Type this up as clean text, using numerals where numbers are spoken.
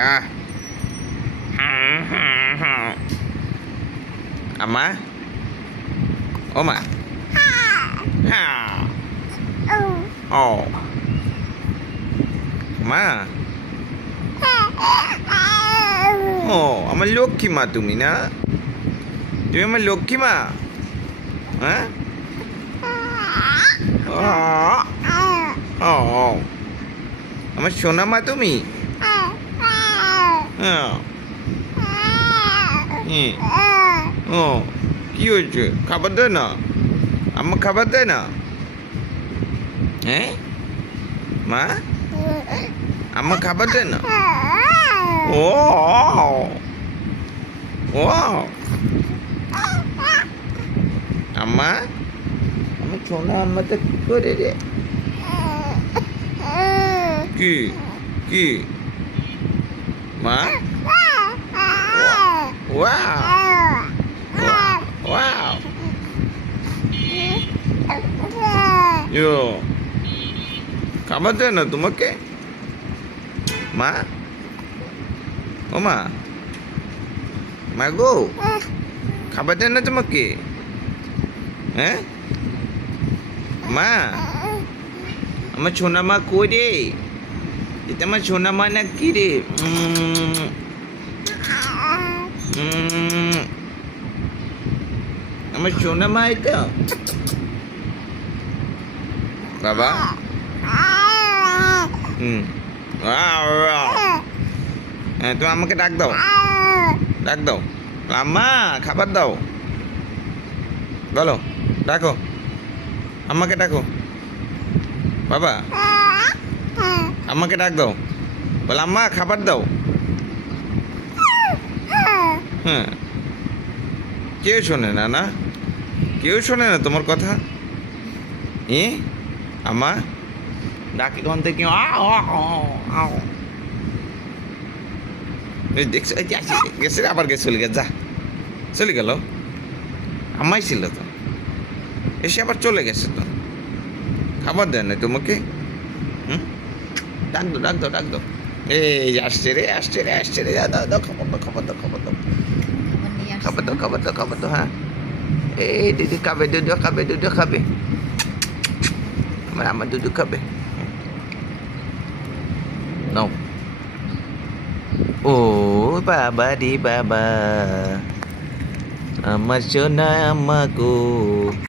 আহ আম্মা ও মা হ্যাঁ ও মা ও আমার লক্ষ্মী মা তুমি না তুমি আমার লক্ষ্মী মা হ্যাঁ ও আমার সোনা মা তুমি হ্যাঁ ও কি হয়েছে খাবার দেয় না আম্মা খাবার দেয় না হ্যাঁ মা আম্মা খাবার দেয় না ও ও আম্মা আমার সোনা আম্মা তো কি করে রে কি কি মা ওয়াও ওয়াও ইয়ো খাবার দেয় না তোমাকে মা ও মা মা গো খাবার দেয় না তোমাকে হ্যাঁ মা আমার সোনা মা কই রে এটা আমার সোনা মা না কি রে আমার সোনা মা এটা বাবা হ্যাঁ তুমি আমাকে ডাক দাও আম্মা খাবার দাও বলো ডাকো আম্মাকে ডাকো বাবা আম্মাকে ডাক দাও বলো আম্মা খাবার দাও হ্যাঁ কেউ শোনে না না কেউ শোনে না তোমার কথা আম্মা ডাকে কোন থেকে দেখছো গেছে আবার গেছে চলে গেছে যা চলে গেল আম্মাই ছিল তো এসে আবার চলে গেছে তো খাবার দেয় না তোমাকে ডাক দাও এই আসছে রে দাও খাবার দাও হ্যাঁ এই দিদি দুধ খাবে আমার দুধ খাবে নাও ও বাবা রে বাবা আমার সোনা আম্মা গো